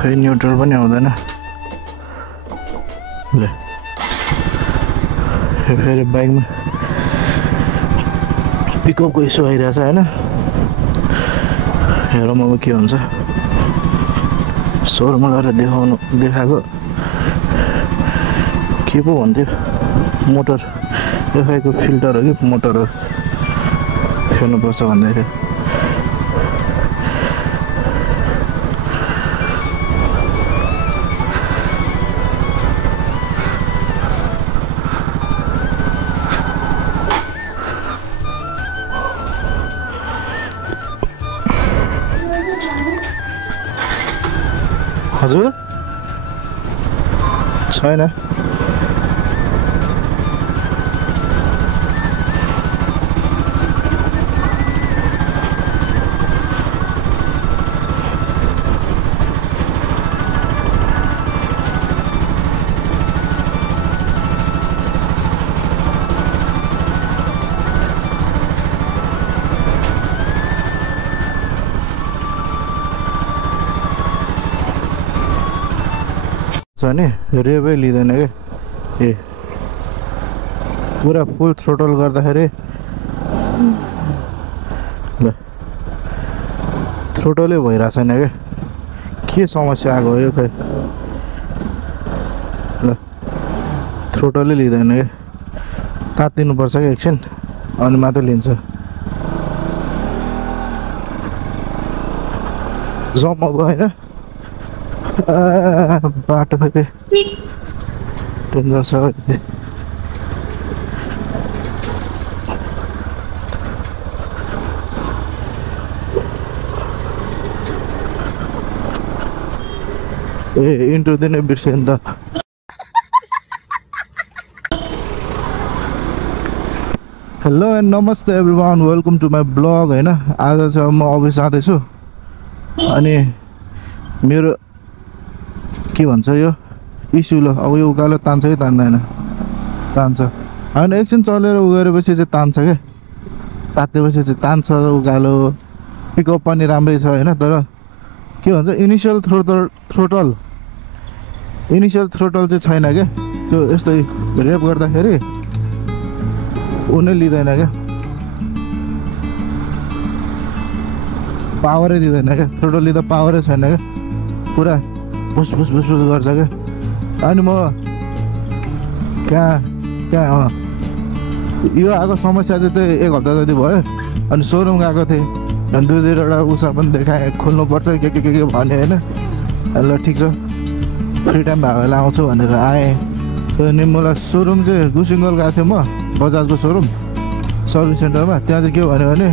खै न्युट्रल पनि आउँदैन ल फेरि बाइकमा पिकअपको इस्यु आइरहेछ हैन हेरौँ अब के हुन्छ सोरुममा लगेर देखाएको के पो भन्थ्यो मोटर एफआईको फिल्टर हो कि मोटर हो हेर्नुपर्छ भन्दै थियो हजुर छैन नि रेबै लिँदैन क्या ए पुरा फुल थ्रोटल गर्दाखेरि ल थ्रोटलै भइरहेको छैन क्या के समस्या आएको हो यो खै ल थ्रोटलै लिँदैन क्या तात्तिनुपर्छ क्या एकछिन अनि मात्रै लिन्छ जम्प भयो होइन बाटो फेरि डेन्जर छ ए इन्ट्रो दिनै बिर्सेँ नि त hello and namaste everyone welcome to my blog होइन आज चाहिँ म अफिस जाँदैछु अनि मेरो के भन्छ यो इस्यु ल अब यो उकालो तान्छ कि तान्दैन तान्छ होइन एकछिन चलेर उ गरेपछि चाहिँ तान्छ क्या तातेपछि चाहिँ तान्छ उकालो पिकअप पनि राम्रै छ होइन तर के भन्छ इनिसियल थ्रोटल चाहिँ छैन क्या त्यो यस्तो रेप गर्दाखेरि उनी लिँदैन क्या पावरै दिँदैन क्या थ्रोटल लिँदा पावरै छैन क्या पुरा भुस गर्छ क्या अनि म कहाँ यो आएको समस्या चाहिँ त्यही 1 हप्ता जति भयो अनि सोरुम गएको थिएँ अनि 2-3वटा उषा पनि देखाएँ खोल्नुपर्छ के भने होइन ल ठिक छ फ्री टाइम भएको बेला आउँछु भनेर आएँ अनि मलाई सोरुम चाहिँ गुसिङ्गल गएको थिएँ म बजाजको सोरुम सर्भिस सेन्टरमा त्यहाँ चाहिँ के भन्यो भने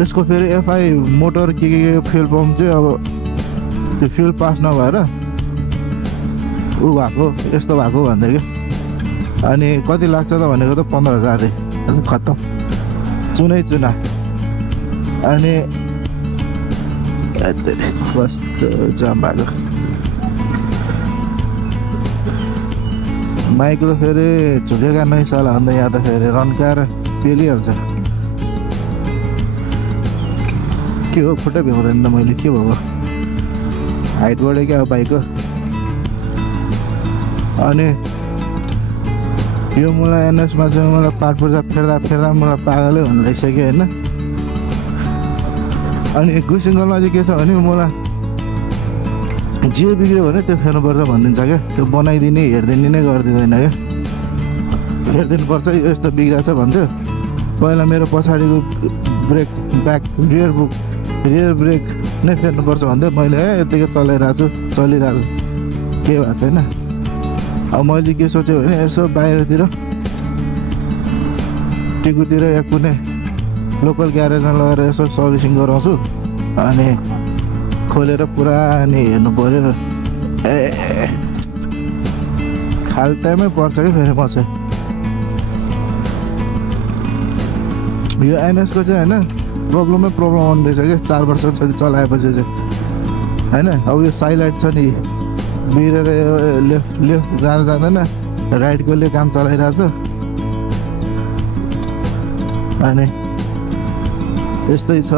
यसको फेरि एफआई मोटर के फ्युल पम्प चाहिँ अब त्यो फ्युल पास नभएर ऊ भएको यस्तो भएको भन्दै क्या अनि कति लाग्छ त भनेको त 15,000 अरे खत्तम चुना अनि कस्तो जाम भएको माइक्रो फेरि झुकेका नै साला भन्दा यहाँ त फेरि रन्काएर पेलिहाल्छ के हो खुट्टा भ्याउँदैन त मैले के भएको हाइट बढ्यो क्या अब बाइकको अनि यो मलाई एनएसमा चाहिँ मलाई पाटपुर्जा फेर्दा मलाई पागलै हुन लागिसक्यो होइन अनि गुसिङ्गलमा चाहिँ के छ भने मलाई जे बिग्रियो भने त्यो फेर्नुपर्छ भनिदिन्छ क्या त्यो बनाइदिने हेरिदिने नै गरिदिँदैन क्या हेरिदिनुपर्छ यस्तो बिग्रिएको छ भन्थ्यो पहिला मेरो पछाडिको ब्रेक ब्याक रियर ब्रेक नै फेर्नुपर्छ भन्थ्यो मैले यतिकै चलिरहेको छु के भएको छैन अब मैले के सोचेँ भने यसो बाहिरतिर टिकुतिर या कुनै लोकल ग्यारेजमा लगेर यसो सर्भिसिङ गराउँछु अनि खोलेर पुरा नि हेर्नु पऱ्यो ए खाल्टामै पर्छ कि फेरि म चाहिँ यो एनएसको चाहिँ होइन प्रब्लम आउँदै रहेछ कि 4 वर्ष चलाएपछि चाहिँ होइन अब यो साइलाइट छ नि बिरेर लेफ्ट जाँदैन राइटकोले काम चलाइरहेछ अनि यस्तै छ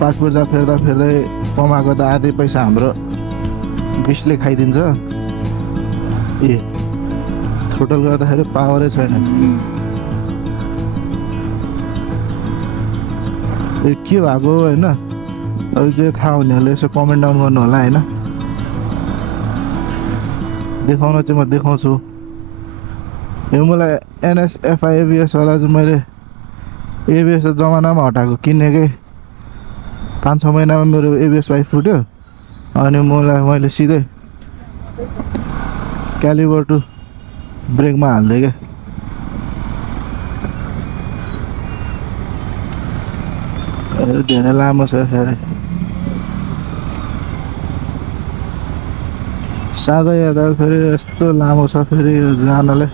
पाटपुर्जा फेर्दै कमाएको त आधै पैसा हाम्रो विषले खाइदिन्छ। ए थ्रोटल गर्दाखेरि पावरै छैन। ए के भएको होइन, अब चाहिँ थाहा हुनेहरूले यसो कमेन्ट डाउन गर्नु होला होइन। देखाउन चाहिँ म देखाउँछु। यो मलाई NSFI ABS वाला चाहिँ मैले ABS जमानामा हटाएको किनेकै 5-6 महिनामा मेरो ABS पाइप फुट्यो। अनि मैले सिधै क्यालिबर टु ब्रेकमा हाल्दै क्या। धेरै लामो छ फेरि सादा हेर्दा फेरि यस्तो लामो छ फेरि यो जानलाई।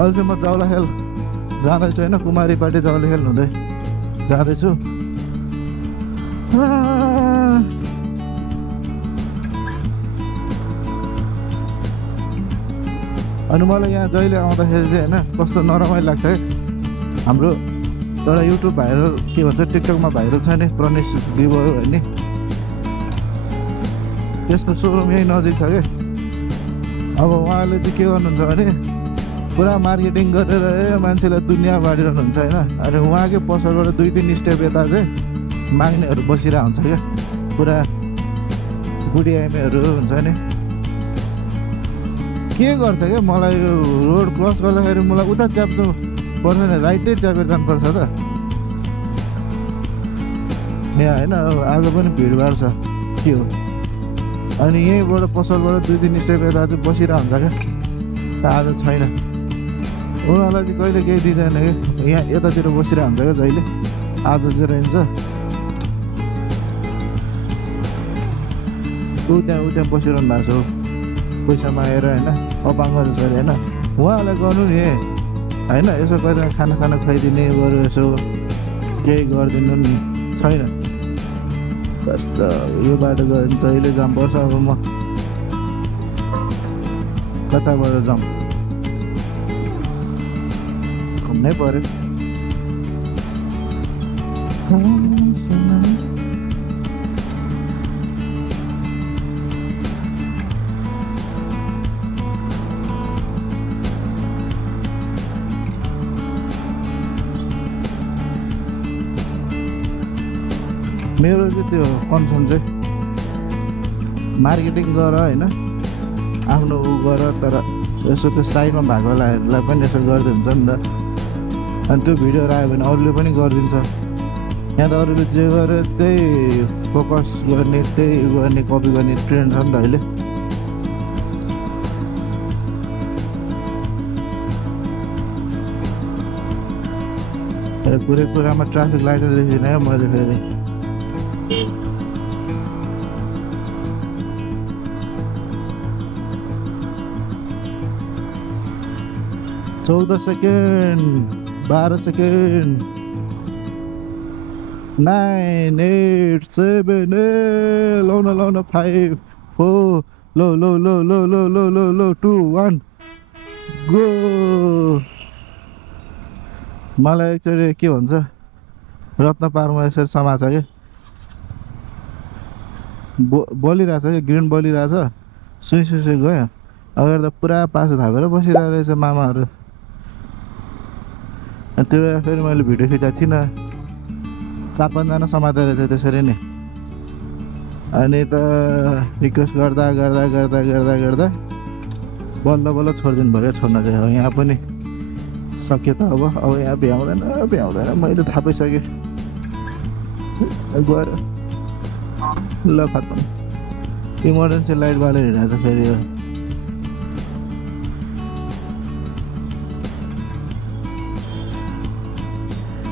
अहिले चाहिँ म जाउला खेल जाँदैछु होइन, कुमारीपाटी जाउला खेल हुँदै जाँदैछु। अनि मलाई यहाँ जहिले आउँदाखेरि चाहिँ होइन कस्तो नरमाइलो लाग्छ है। हाम्रो एउटा युट्युब भाइरल के भन्छ टिकटकमा भाइरल छ नि प्रणेश विवो होइन, त्यसको सोरुम यही नजिक छ क्या। अब उहाँले चाहिँ के गर्नुहुन्छ भने पुरा मार्केटिङ गरेर मान्छेलाई दुनियाँ बाँडिरहनुहुन्छ होइन। अनि उहाँकै पसलबाट 2-3 स्टेप यता चाहिँ माग्नेहरू बसिरहेको हुन्छ क्या। पुरा बुढी आइमेहरू हुन्छ नि, के गर्छ क्या। मलाई यो रोड क्रस गर्दाखेरि मलाई उता च्याप्नु पर्छ नि, राइटै च्यापेर जानुपर्छ त यहाँ होइन। आज पनि भिडभाड छ के हो। अनि यहीँबाट पसलबाट 2-3 स्टेप यता चाहिँ बसिरहेको हुन्छ क्या। आज छैन, उनीहरूलाई चाहिँ कहिले केही दिँदैन क्या। यहाँ यतातिर बसिरहेको हुन्छ क्या जहिले। आज चाहिँ रहन्छ त्यहाँ बसिरहनु भएको छ पैसा मागेर होइन, अपाङ्ग जसरी होइन। उहाँहरूलाई गर्नु नि होइन, यसो गरेर खानासाना खुवाइदिने बरु यसो केही गरिदिनु नि छैन। कस्तो यो बाटो गयो भने जहिले जाम पर्छ। अब म कताबाट जाउँ, घुम्नै पर्यो। मेरो चाहिँ त्यो कन्सर्न चाहिँ मार्केटिङ गर होइन, आफ्नो उ गर, तर यसो त्यो साइडमा भएकोलाई पनि यसो गरिदियो हुन्छ नि त। अनि त्यो भिडियोहरू आयो भने अरूले पनि गरिदिन्छ। यहाँ त अरूले जे गरे त्यही फोकस गर्ने, त्यही गर्ने, कपी गर्ने ट्रेन्ड छ नि त अहिले। कुरै कुरामा ट्राफिक लाइटहरू देखिदिनँ क्या मैले फेरि। 14 सेकेन्ड, 12 सेकेन्ड, 9, 8, 7, लाउन 5, 4, लो 2, 1 गो। मलाई एक्चुअली के भन्छ रत्न पार्कमा यसरी समाज छ कि बलिरहेछ कि ग्रिन बलिरहेछ, सुई गयो। अगाडि त पुरा पासो थापेर बसिरहेको रहेछ मामाहरू। अनि त्यो बेला फेरि मैले भिडियो खिचाएको थिइनँ, 4-5 जना समातेर रहेछ त्यसरी नै। अनि त रिक्वेस्ट गर्दा बल्ल छोडिदिनु भयो छोड्न चाहिँ। यहाँ पनि सक्यो त अब यहाँ भ्याउँदैन मैले थाहा पाइसकेँ। गएर ल खत्तम। इमर्जेन्सी लाइट बालेर हिँडेको छ फेरि यो।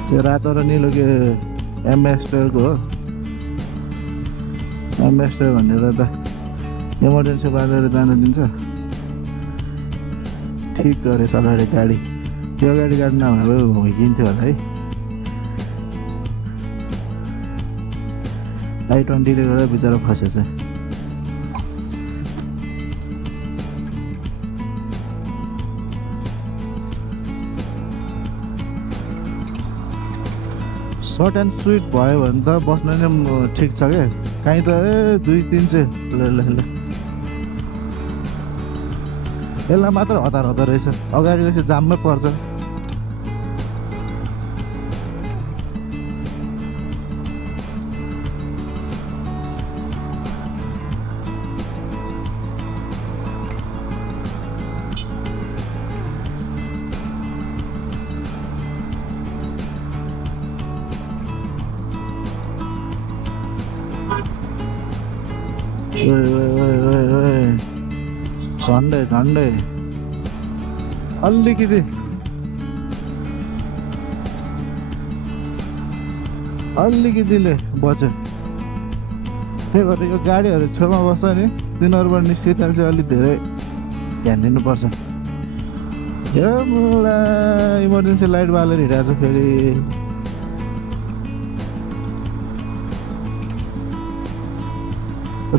यो रातो र निलो के एम्बेसडरको हो। एम्बेसडर भनेर त इमर्जेन्सी बालेर जान दिन्छ। ठिक गरेछ अगाडि गाडी, त्यो गाडी नभए भइदिन्थ्यो होला है। I-20ले गर्दा बिचरा फसेछ। सर्ट एन्ड स्विट भयो भने त बस्न नै ठिक छ क्या काहीँ त 2-3 चाहिँ ल यसलाई मात्र हतार रहेछ अगाडि गएपछि जाममै पर्छ झन्डै अलिकतिले बच्यो त्यही भएर यो गाडीहरू छेउमा बस्छ नि तिनीहरूबाट निस्किँदा चाहिँ अलिक धेरै ध्यान दिनुपर्छ यो मलाई इमर्जेन्सी लाइट बालेर हिँडेको छ फेरि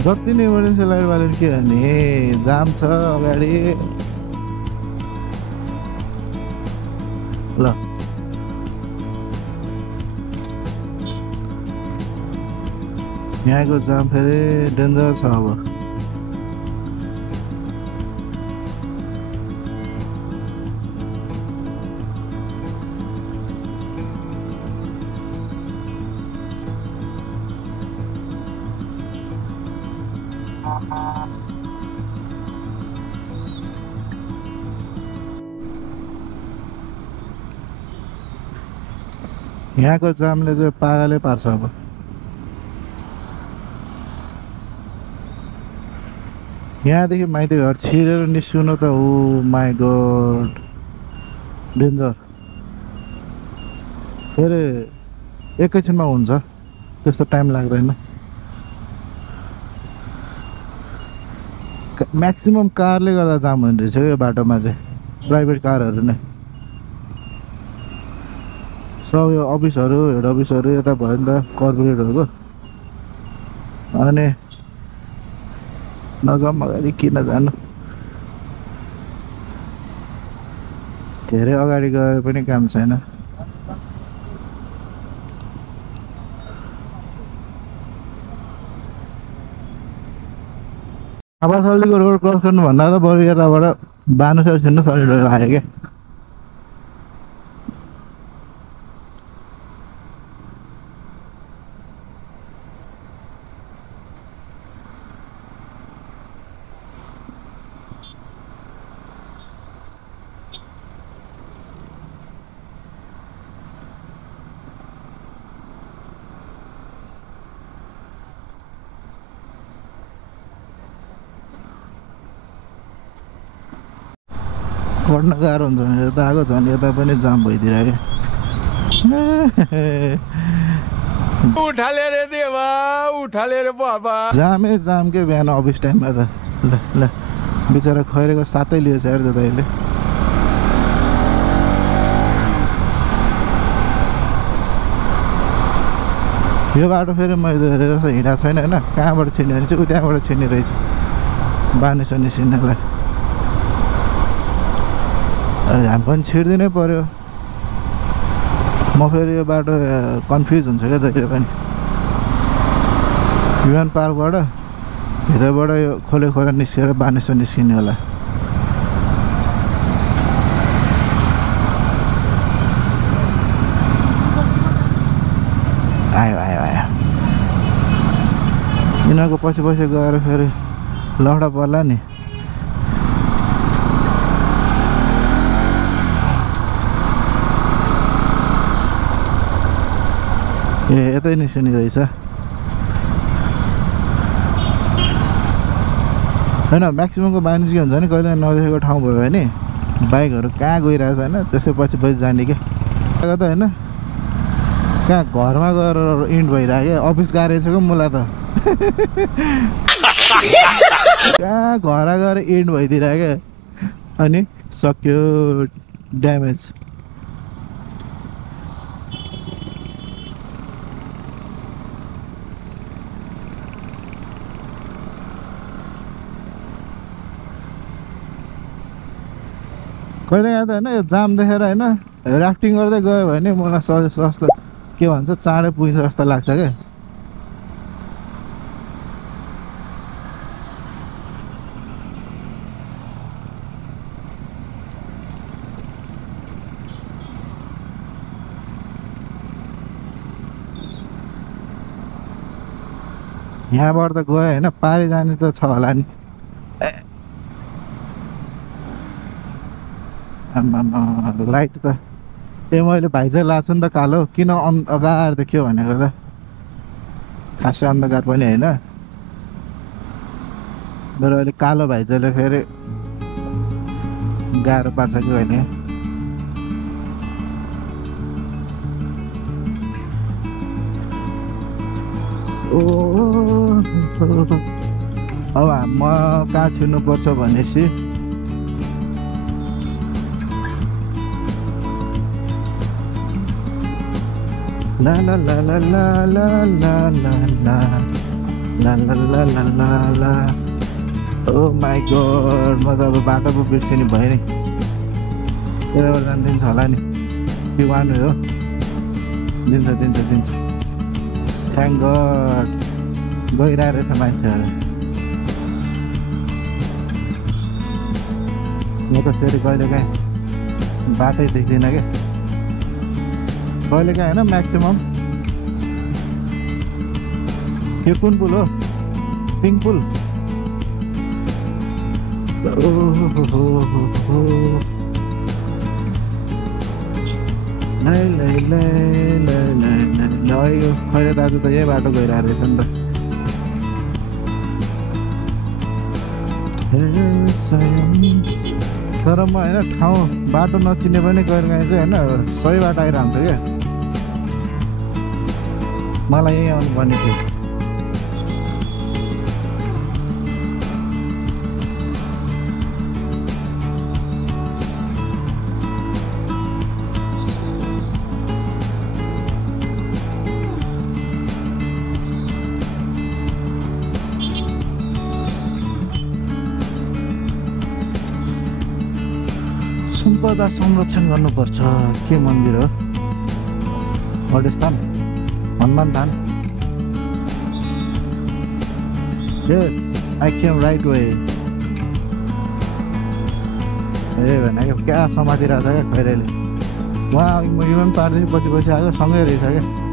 जति नै इमर्जेन्सी लाइट बालेर के भने जाम छ अगाडि ल यहाँको जाम फेरि डेन्जर छ अब यहाँको जामले चाहिँ पागलै पार्छ अब यहाँदेखि माइती घर छिरेर निस्किनु त ओ माई गड डेन्जर फेरि एकैछिनमा हुन्छ त्यस्तो टाइम लाग्दैन म्याक्सिमम कारले गर्दा जाम हुने रहेछ यो बाटोमा चाहिँ प्राइभेट कारहरू नै सब यो अफिसहरू हेड अफिसहरू यता भयो नि त कर्पोरेटहरूको अनि नजाम अगाडि किन जानु धेरै अगाडि गएर पनि काम छैन आबासल्लीको रोड क्रस गर्नुभन्दा त बरु यताबाट बानुसर छिन्नु सजिलो लाग्यो क्या पढ्न गाह्रो हुन्छ भने यता आएको झन् यता पनि जाम भइदिरहेको उठाले रे देवा उठाले रे बाबा जामै जाम के बिहान अफिस टाइममा त ल ल बिचरा खैरेको सातै लिएछ यार त अहिले यो बाटो फेरि मैले धेरै जस्तो हिँडेको छैन होइन कहाँबाट छिन्यो भने चाहिँ त्यहाँबाट छिर्ने रहेछ बानेछ निस्किनेलाई हामी पनि छिर्दिनै पर्यो म फेरि यो बाटो कन्फ्युज हुन्छ क्या जहिले पनि युएन पार्कबाट भित्रबाट यो खोले निस्केर बानेश्वर निस्किने होला आयो यिनीहरूको पछि गएर फेरि लौडा पर्ला नि ए यतै निस्किने रहेछ होइन म्याक्सिममको बानिस के हुन्छ नि कहिले नदेखेको ठाउँ भयो भने बाइकहरू कहाँ गइरहेछ होइन त्यसै पछि जाने क्या त होइन कहाँ घरमा गएर इन्ड भइरहेको क्या अफिस गएर रहेछ मलाई त कहाँ घर गएर इन्ड भइदिरहेको क्या अनि सक्यो ड्यामेज कहिले यहाँ त होइन यो जाम देखेर होइन राफ्टिङ गर्दै गयो भने मलाई सस्तो के भन्छ चाँडै पुगिन्छ जस्तो लाग्छ क्या। यहाँबाट त गयो होइन, पारि जाने त छ होला नि। आम्मामा लाइट त मैले भाइजर लगाएको छु नि त कालो, किन अगाडि देख्यो भनेको त खासै अन्धकार पनि होइन। मेरो अहिले कालो भाइजरले फेरि गाह्रो पार्छ कि कहिले। अब म कहाँ छिर्नुपर्छ भनेपछि ला ला ला ला ला ला ला ला ला ला ला ला ला ला ला। ओ माई गॉड, म त अब बाटो पो बिर्सिने भयो नि। यताबाट जान्छ होला नि कि वान हो? दिन्छ दिन्छ दिन्छ। थ्याङ्क गड गइरहेको रहेछ मान्छेहरू। म त फेरि कहिलेकाहीँ बाटै देख्दिनँ क्या, कहिलेकाहीँ होइन म्याक्सिमम। के कुन पुल हो? पिङ्क पुल। खैरे दाजु त यही बाटो गइरहेको रहेछ नि त। तर म होइन ठाउँ बाटो नचिने पनि कहिलेकाहीँ चाहिँ होइन सही बाटो आइरहन्छ क्या। मलाई यहीँ आउनुपर्ने थियो। सम्पदा संरक्षण गर्नुपर्छ। के मन्दिर हो? हडेस्थान, हनुमान थान। Yes I came right way. ए भनेको क्या समातिरहेको छ क्या खैरेले। उहाँ म पनि पार्दै पछि पछि आएको सँगै रहेछ क्या।